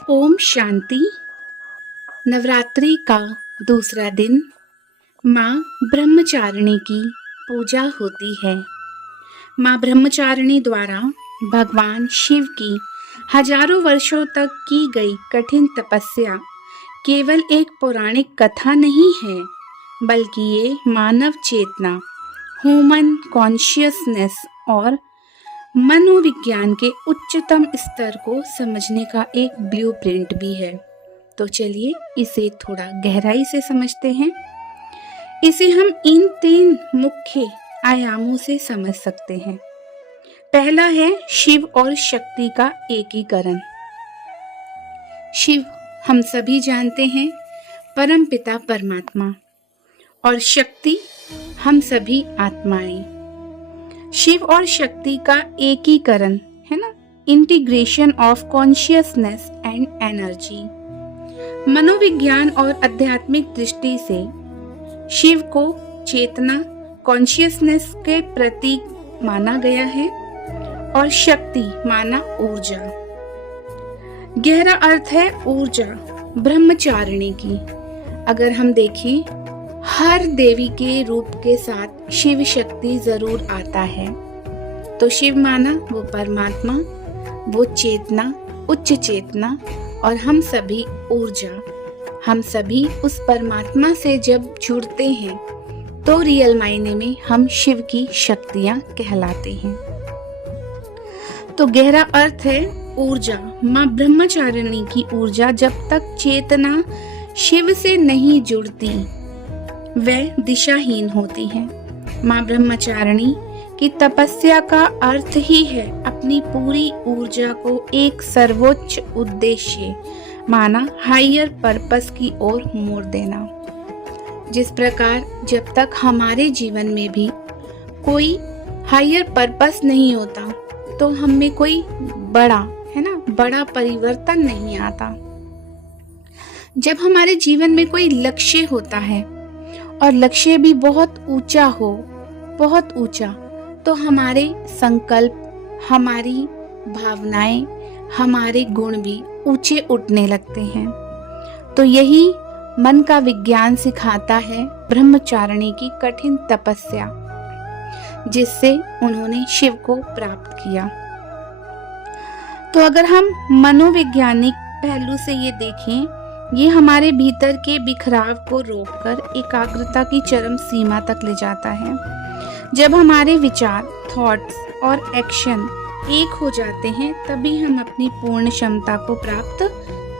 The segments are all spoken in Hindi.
ओम शांति। नवरात्रि का दूसरा दिन माँ ब्रह्मचारिणी की पूजा होती है। माँ ब्रह्मचारिणी द्वारा भगवान शिव की हजारों वर्षों तक की गई कठिन तपस्या केवल एक पौराणिक कथा नहीं है, बल्कि ये मानव चेतना, ह्यूमन कॉन्शियसनेस और मनोविज्ञान के उच्चतम स्तर को समझने का एक ब्लूप्रिंट भी है। तो चलिए इसे थोड़ा गहराई से समझते हैं। इसे हम इन 3 मुख्य आयामों से समझ सकते हैं। पहला है शिव और शक्ति का एकीकरण। शिव हम सभी जानते हैं, परम पिता परमात्मा, और शक्ति हम सभी आत्माएं। शिव और शक्ति का एकीकरण है ना, integration of consciousness and energy. मनोविज्ञान और आध्यात्मिक दृष्टि से शिव को चेतना, कॉन्शियसनेस के प्रतीक माना गया है और शक्ति माना ऊर्जा। गहरा अर्थ है ऊर्जा ब्रह्मचारिणी की। अगर हम देखें, हर देवी के रूप के साथ शिव शक्ति जरूर आता है। तो शिव माना वो परमात्मा, वो चेतना, उच्च चेतना, और हम सभी ऊर्जा। हम सभी उस परमात्मा से जब जुड़ते हैं तो रियल मायने में हम शिव की शक्तियां कहलाते हैं। तो गहरा अर्थ है ऊर्जा। माँ ब्रह्मचारिणी की ऊर्जा जब तक चेतना शिव से नहीं जुड़ती, वह दिशाहीन होती है। माँ ब्रह्मचारिणी की तपस्या का अर्थ ही है अपनी पूरी ऊर्जा को एक सर्वोच्च उद्देश्य माना हायर पर्पस की ओर मोड़ देना। जिस प्रकार जब तक हमारे जीवन में भी कोई हायर पर्पस नहीं होता तो हम में कोई बड़ा परिवर्तन नहीं आता। जब हमारे जीवन में कोई लक्ष्य होता है और लक्ष्य भी बहुत ऊंचा हो, बहुत ऊंचा, तो हमारे संकल्प, हमारी भावनाएं, हमारे गुण भी ऊंचे उठने लगते हैं। तो यही मन का विज्ञान सिखाता है ब्रह्मचारिणी की कठिन तपस्या, जिससे उन्होंने शिव को प्राप्त किया। तो अगर हम मनोवैज्ञानिक पहलू से ये देखें, ये हमारे भीतर के बिखराव को रोककर एकाग्रता की चरम सीमा तक ले जाता है। जब हमारे विचार, थॉट्स और एक्शन एक हो जाते हैं, तभी हम अपनी पूर्ण क्षमता को प्राप्त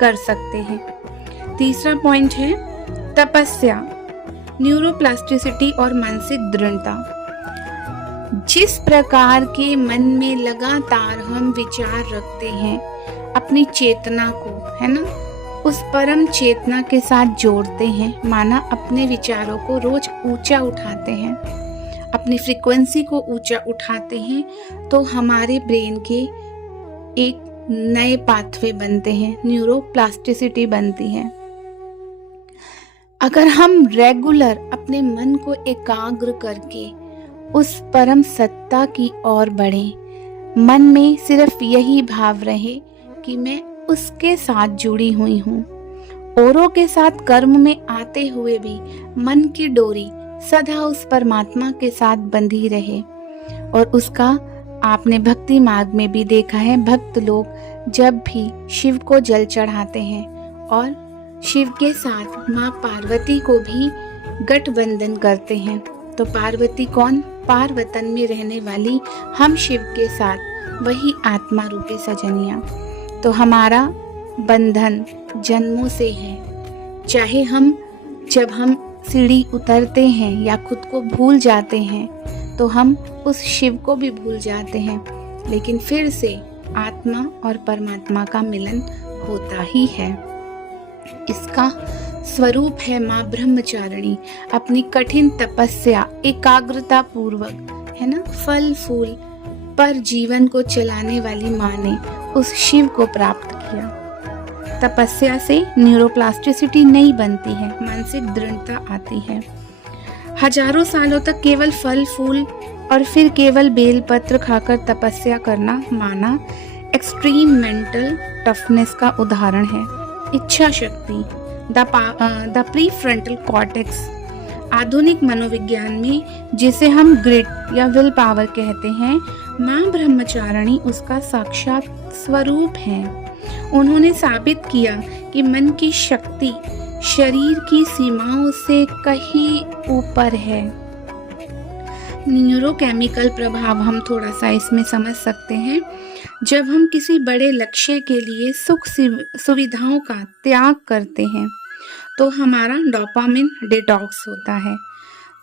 कर सकते हैं। तीसरा पॉइंट है तपस्या, न्यूरोप्लास्टिसिटी और मानसिक दृढ़ता। जिस प्रकार के मन में लगातार हम विचार रखते हैं, अपनी चेतना को, है ना, उस परम चेतना के साथ जोड़ते हैं, माना अपने विचारों को रोज ऊंचा उठाते हैं, अपनी फ्रीक्वेंसी को ऊंचा उठाते हैं, तो हमारे ब्रेन के एक नए पाथवे बनते हैं, न्यूरोप्लास्टिसिटी बनती है। अगर हम रेगुलर अपने मन को एकाग्र करके उस परम सत्ता की ओर बढ़ें, मन में सिर्फ यही भाव रहे कि मैं उसके साथ जुड़ी हुई हूँ। औरों के साथ कर्म में आते हुए भी मन की डोरी सदा उस परमात्मा के साथ बंधी रहे। और उसका आपने भक्ति मार्ग में भी देखा है, भक्त लोग जब भी शिव को जल चढ़ाते हैं और शिव के साथ माँ पार्वती को भी गठबंधन करते हैं। तो पार्वती कौन? पार्वतन में रहने वाली हम शिव के साथ वही आत्मा रूपी सजनिया। तो हमारा बंधन जन्मों से है। चाहे जब हम सीढ़ी उतरते हैं या खुद को भूल जाते हैं, तो हम उस शिव को भी भूल जाते हैं, लेकिन फिर से आत्मा और परमात्मा का मिलन होता ही है। इसका स्वरूप है माँ ब्रह्मचारिणी। अपनी कठिन तपस्या, एकाग्रता पूर्वक, है ना, फल फूल पर जीवन को चलाने वाली माँ ने उस शिव को प्राप्त किया। तपस्या से न्यूरोप्लास्टिसिटी नहीं बनती है, मानसिक दृढ़ता आती है। हजारों सालों तक केवल फल फूल और फिर केवल बेलपत्र खाकर तपस्या करना माना एक्सट्रीम मेंटल टफनेस का उदाहरण है। इच्छा शक्ति, द प्रीफ्रंटल कॉर्टेक्स, आधुनिक मनोविज्ञान में जिसे हम ग्रिट या विल पावर कहते हैं, माँ ब्रह्मचारिणी उसका साक्षात स्वरूप है। उन्होंने साबित किया कि मन की शक्ति शरीर की सीमाओं से कहीं ऊपर है। न्यूरोकेमिकल प्रभाव हम थोड़ा सा इसमें समझ सकते हैं। जब हम किसी बड़े लक्ष्य के लिए सुख सुविधाओं का त्याग करते हैं तो हमारा डोपामिन डिटॉक्स होता है,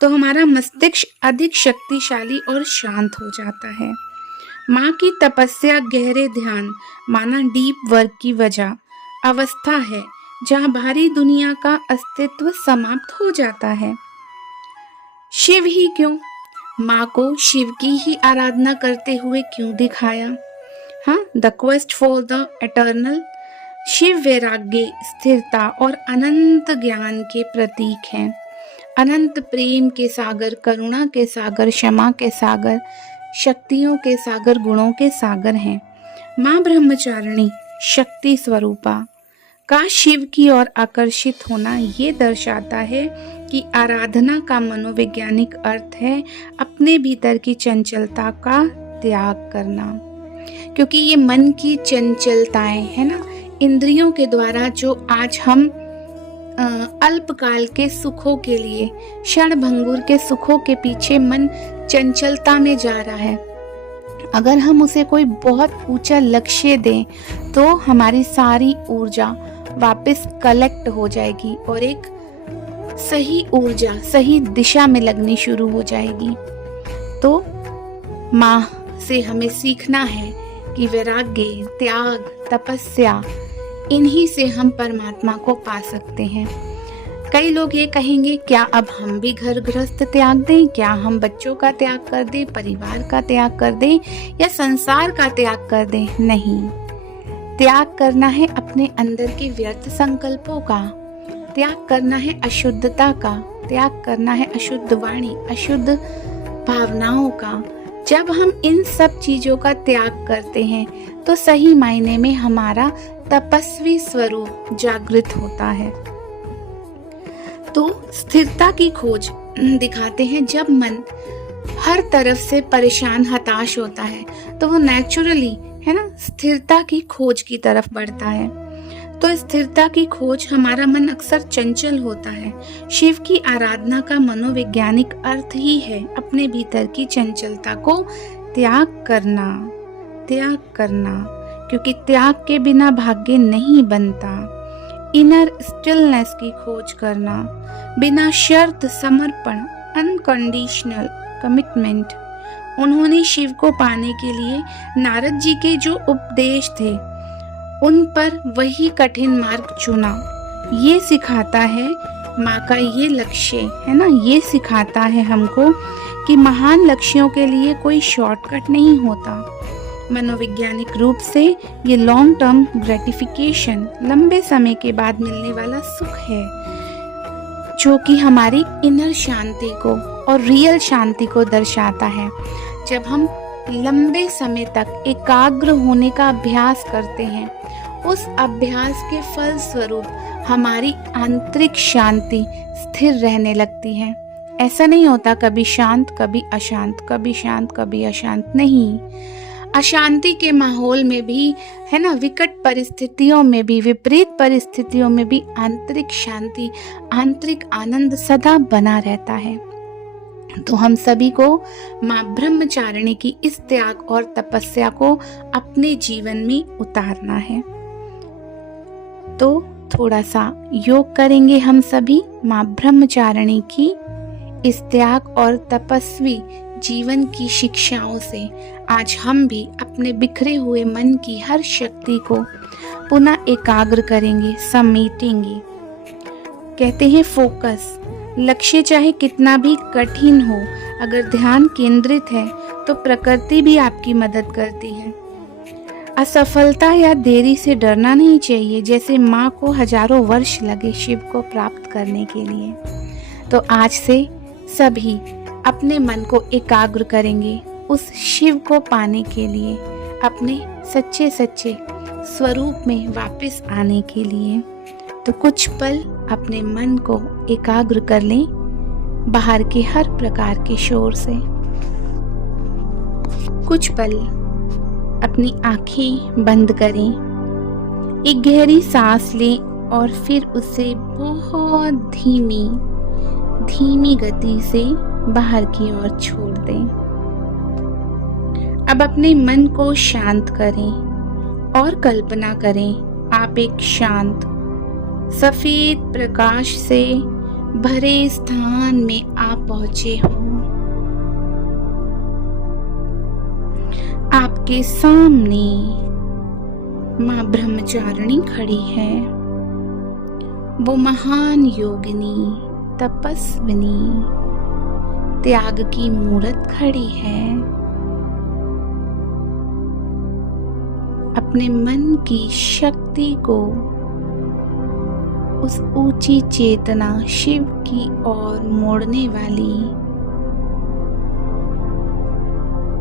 तो हमारा मस्तिष्क अधिक शक्तिशाली और शांत हो जाता है। माँ की तपस्या गहरे ध्यान माना डीप वर्क की वजह अवस्था है जहाँ भारी दुनिया का अस्तित्व समाप्त हो जाता है। शिव ही क्यों? माँ को शिव की ही आराधना करते हुए क्यों दिखाया? हाँ, the quest for the eternal. Shiva वैराग्य, स्थिरता और अनंत ज्ञान के प्रतीक हैं। अनंत प्रेम के सागर, करुणा के सागर, क्षमा के सागर, शक्तियों के सागर, गुणों के सागर हैं। माँ ब्रह्मचारिणी शक्ति स्वरूपा का शिव की ओर आकर्षित होना ये दर्शाता है कि आराधना का मनोवैज्ञानिक अर्थ है अपने भीतर की चंचलता का त्याग करना। क्योंकि ये मन की चंचलताएं है ना, इंद्रियों के द्वारा जो आज हम अल्पकाल के सुखों के लिए, क्षणभंगुर के सुखों के पीछे मन चंचलता में जा रहा है, अगर हम उसे कोई बहुत ऊंचा लक्ष्य दें तो हमारी सारी ऊर्जा वापस कलेक्ट हो जाएगी और एक सही ऊर्जा सही दिशा में लगनी शुरू हो जाएगी। तो माँ से हमें सीखना है कि वैराग्य, त्याग, तपस्या, इन्हीं से हम परमात्मा को पा सकते हैं। कई लोग ये कहेंगे, क्या अब हम भी घर गृहस्थ त्याग दें? क्या हम बच्चों का त्याग कर दें, परिवार का त्याग कर दें या संसार का त्याग कर दें? नहीं, त्याग करना है अपने अंदर के व्यर्थ संकल्पों का, त्याग करना है अशुद्धता का, त्याग करना है अशुद्ध वाणी, अशुद्ध भावनाओं का। जब हम इन सब चीजों का त्याग करते हैं तो सही मायने में हमारा तपस्वी स्वरूप जागृत होता है। तो स्थिरता की खोज दिखाते हैं। जब मन हर तरफ से परेशान, हताश होता है तो वो नेचुरली है ना स्थिरता की खोज की तरफ बढ़ता है। तो स्थिरता की खोज, हमारा मन अक्सर चंचल होता है। शिव की आराधना का मनोवैज्ञानिक अर्थ ही है अपने भीतर की चंचलता को त्याग करना, त्याग करना, क्योंकि त्याग के बिना भाग्य नहीं बनता। इनर स्टिलनेस की खोज करना, बिना शर्त समर्पण, अनकंडीशनल कमिटमेंट। उन्होंने शिव को पाने के लिए नारद जी के जो उपदेश थे उन पर वही कठिन मार्ग चुना। ये सिखाता है माँ का ये लक्ष्य है ना, ये सिखाता है हमको कि महान लक्ष्यों के लिए कोई शॉर्टकट नहीं होता। मनोवैज्ञानिक रूप से ये लॉन्ग टर्म ग्रेटिफिकेशन, लंबे समय के बाद मिलने वाला सुख है, जो कि हमारी इनर शांति को और रियल शांति को दर्शाता है। जब हम लंबे समय तक एकाग्र होने का अभ्यास करते हैं, उस अभ्यास के फल स्वरूप हमारी आंतरिक शांति स्थिर रहने लगती है। ऐसा नहीं होता कभी शांत कभी अशांत, कभी शांत कभी अशांत, नहीं। अशांति के माहौल में भी है ना, विकट परिस्थितियों में भी, विपरीत परिस्थितियों में भी आंतरिक शांति, आंतरिक आनंद सदा बना रहता है। तो हम सभी को माँ ब्रह्मचारिणी की इस त्याग और तपस्या को अपने जीवन में उतारना है। तो थोड़ा सा योग करेंगे हम सभी माँ ब्रह्मचारिणी की इस त्याग और तपस्वी जीवन की शिक्षाओं से। आज हम भी अपने बिखरे हुए मन की हर शक्ति को पुनः एकाग्र करेंगे, समेटेंगे। कहते हैं फोकस, लक्ष्य चाहे कितना भी कठिन हो, अगर ध्यान केंद्रित है तो प्रकृति भी आपकी मदद करती है। असफलता या देरी से डरना नहीं चाहिए, जैसे माँ को हजारों वर्ष लगे शिव को प्राप्त करने के लिए। तो आज से सभी अपने मन को एकाग्र करेंगे उस शिव को पाने के लिए, अपने सच्चे सच्चे स्वरूप में वापस आने के लिए तो कुछ पल अपने मन को एकाग्र कर लें बाहर के हर प्रकार के शोर से। कुछ पल अपनी आंखें बंद करें, एक गहरी सांस लें और फिर उसे बहुत धीमी गति से बाहर की ओर छोड़ दें। अब अपने मन को शांत करें और कल्पना करें आप एक शांत सफेद प्रकाश से भरे स्थान में आप पहुंचे हो। आपके सामने माँ ब्रह्मचारिणी खड़ी है। वो महान योगिनी, तपस्विनी, त्याग की मूरत खड़ी है। अपने मन की शक्ति को उस ऊंची चेतना शिव की ओर मोड़ने वाली,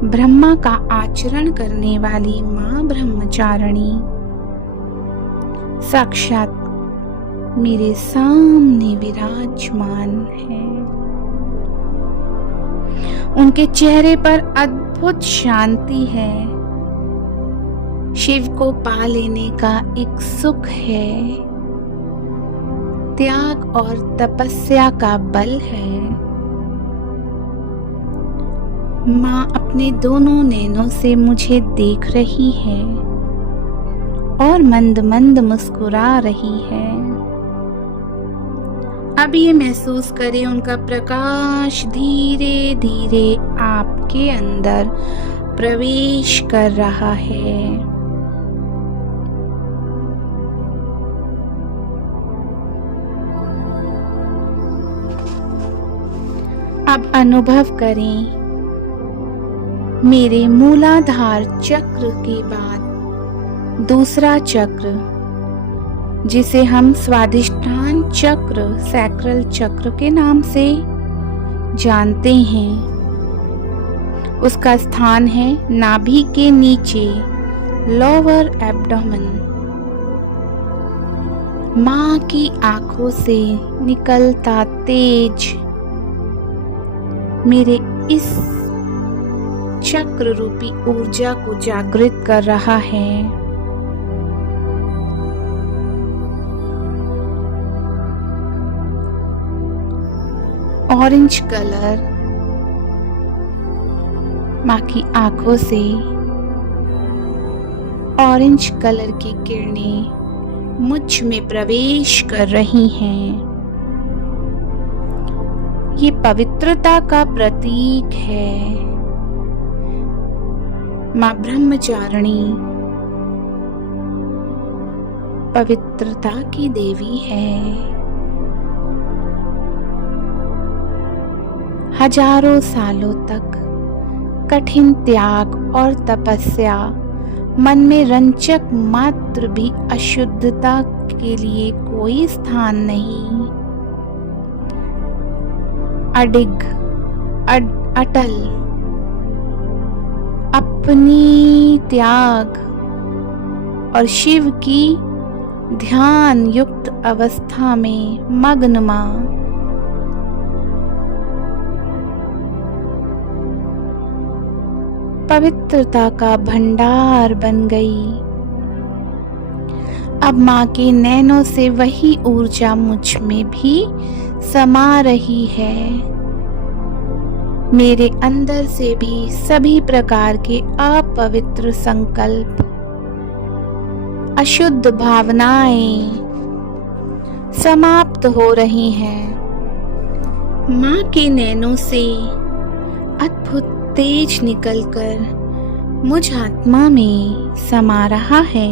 ब्रह्मा का आचरण करने वाली माँ ब्रह्मचारिणी साक्षात मेरे सामने विराजमान है। उनके चेहरे पर अद्भुत शांति है। शिव को पा लेने का एक सुख है। त्याग और तपस्या का बल है। माँ अपने दोनों नैनों से मुझे देख रही है और मंद मंद मुस्कुरा रही है। अब ये महसूस करें उनका प्रकाश धीरे धीरे आपके अंदर प्रवेश कर रहा है। अब अनुभव करें मेरे मूलाधार चक्र के बाद दूसरा चक्र, जिसे हम स्वादिष्ठान चक्र, सैक्रल चक्र के नाम से जानते हैं, उसका स्थान है नाभि के नीचे, लोअर एब्डोमेन। माँ की आंखों से निकलता तेज मेरे इस चक्र रूपी ऊर्जा को जागृत कर रहा है। ऑरेंज कलर माँ की आंखों से ऑरेंज कलर की किरणें मुझ में प्रवेश कर रही हैं। ये पवित्रता का प्रतीक है। माँ ब्रह्मचारिणी पवित्रता की देवी है। हजारों सालों तक कठिन त्याग और तपस्या, मन में रंचक मात्र भी अशुद्धता के लिए कोई स्थान नहीं। अटल अपनी त्याग और शिव की ध्यान युक्त अवस्था में मग्न माँ पवित्रता का भंडार बन गई। अब माँ के नैनों से वही ऊर्जा मुझ में भी समा रही है। मेरे अंदर से भी सभी प्रकार के अपवित्र संकल्प, अशुद्ध भावनाएं समाप्त हो रही हैं। माँ के नैनों से अद्भुत तेज निकलकर मुझ आत्मा में समा रहा है।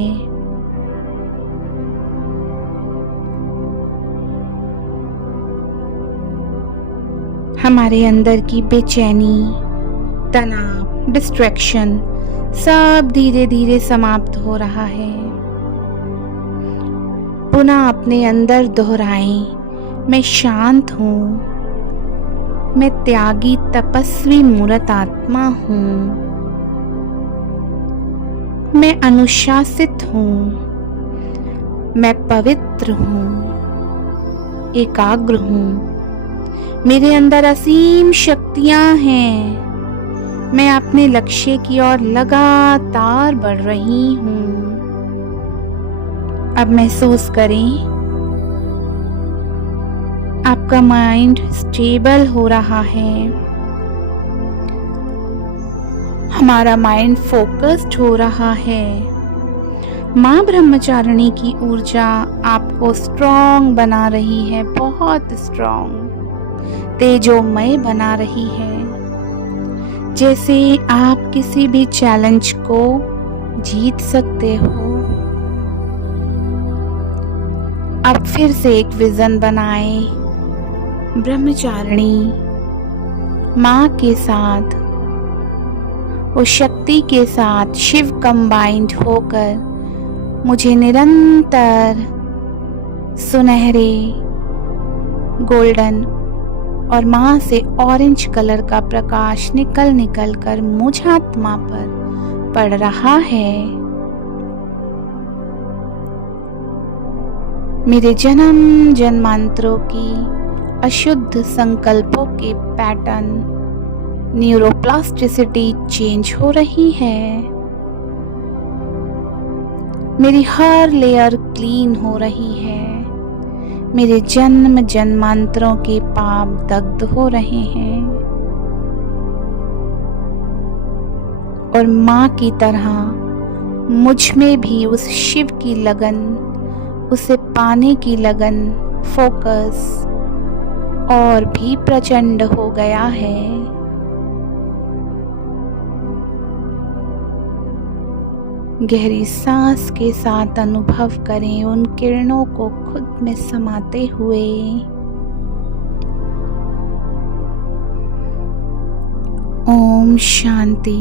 हमारे अंदर की बेचैनी, तनाव, डिस्ट्रैक्शन सब धीरे धीरे समाप्त हो रहा है। पुनः अपने अंदर दोहराएं, मैं शांत हूँ, मैं त्यागी तपस्वी मूर्त आत्मा हूँ। मैं अनुशासित हूँ, मैं पवित्र हूँ, एकाग्र हूँ। मेरे अंदर असीम शक्तियाँ हैं। मैं अपने लक्ष्य की ओर लगातार बढ़ रही हूँ। अब महसूस करें, आपका माइंड स्टेबल हो रहा है। हमारा माइंड फोकस्ड हो रहा है। माँ ब्रह्मचारिणी की ऊर्जा आपको स्ट्रॉन्ग बना रही है, बहुत स्ट्रॉन्ग, तेजोमय बना रही है। जैसे आप किसी भी चैलेंज को जीत सकते हो। अब फिर से एक विजन बनाए, ब्रह्मचारिणी माँ के साथ, उस शक्ति के साथ शिव कंबाइंड होकर मुझे निरंतर सुनहरे, गोल्डन और माँ से ऑरेंज कलर का प्रकाश निकल निकल कर मुझ आत्मा पर पड़ रहा है। मेरे जन्म जन्मांतरों की अशुद्ध संकल्पों के पैटर्न, न्यूरोप्लास्टिसिटी चेंज हो रही है। मेरी हर लेयर क्लीन हो रही है। मेरे जन्म जन्मांतरों के पाप दग्ध हो रहे हैं और माँ की तरह मुझ में भी उस शिव की लगन, उसे पाने की लगन, फोकस और भी प्रचंड हो गया है। गहरी सांस के साथ अनुभव करें उन किरणों को खुद में समाते हुए। ओम शांति,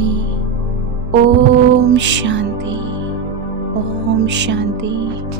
ओम शांति, ओम शांति।